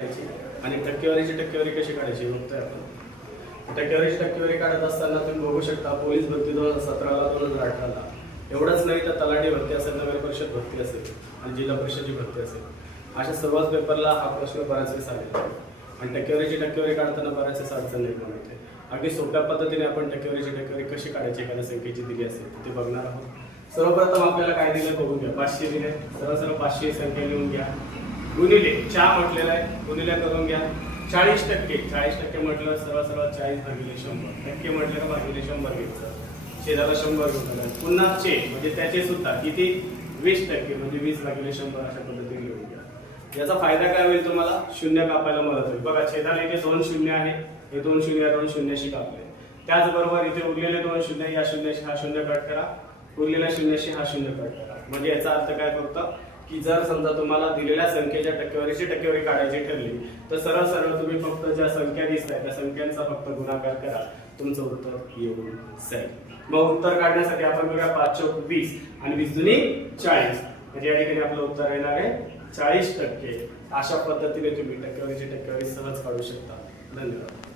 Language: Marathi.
आणि टक्केवारीची टक्केवारी कशी काढायची बघतोय आपण. टक्केवारीची टक्केवारी काढत असताना तुम्ही बघू शकता पोलीस भरती 2017ला 2018ला एवढंच नाही तर तलाठी भरती असेल, नगर परिषद भरती असेल आणि जिल्हा परिषदची भरती असेल, अशा सर्वच पेपरला हा प्रश्न बऱ्याच वेळेस आलेला आहे. आणि टक्केवारीची टक्केवारी काढताना बऱ्याच वेळेस अडचण निर्माण होते. अगदी सोप्या पद्धतीने आपण टक्केवारीची टक्केवारी कशी काढायची एखाद्या संख्येची दिली असेल ते बघणार आहोत. सर्वप्रथम आपल्याला काय दिलं बघून घ्या. 500 दिले, सरळ 500 संख्या लिहून घ्या. गुणिले 4 म्हटलेलं आहे, गुणिले करून घ्या 40%. 40% म्हटलं सरळ 40 भागिले 100. टक्के म्हटलं का भागिले 100 घ्यायचं. छेदाला 100 घेऊन पुन्हा म्हणजे त्याचे सुद्धा किती 20% म्हणजे 20 भागिले 100 अशा पद्धतीने लिहून घ्या. याचा फायदा काय होईल तुम्हाला? शून्य कापायला मदत होईल. बघा छेदाला इथे 2 शून्य आहे, हे 2 शून्य 2 शून्याशी कापले. त्याचबरोबर इथे उरलेले 2 शून्य, या शून्याशी हा शून्य कट करा, उरलेल्या शून्याशी हा शून्य कट करा. म्हणजे याचा अर्थ काय फक्त की जर समजा तुम्हाला दिलेल्या संख्येच्या टक्केवारीची टक्केवारी काढायची ठरली तर सरळ तुम्ही फक्त ज्या संख्या दिसताय त्या संख्यांचा फक्त गुणाकार करा, तुमचं उत्तर येऊन जाईल. मग उत्तर काढण्यासाठी आपण बघा 5 चौक 20 आणि 20 दुनी 40 म्हणजे या ठिकाणी आपलं उत्तर येणार आहे 40%. अशा पद्धतीने तुम्ही टक्केवारीची टक्केवारी सहज काढू शकता. धन्यवाद.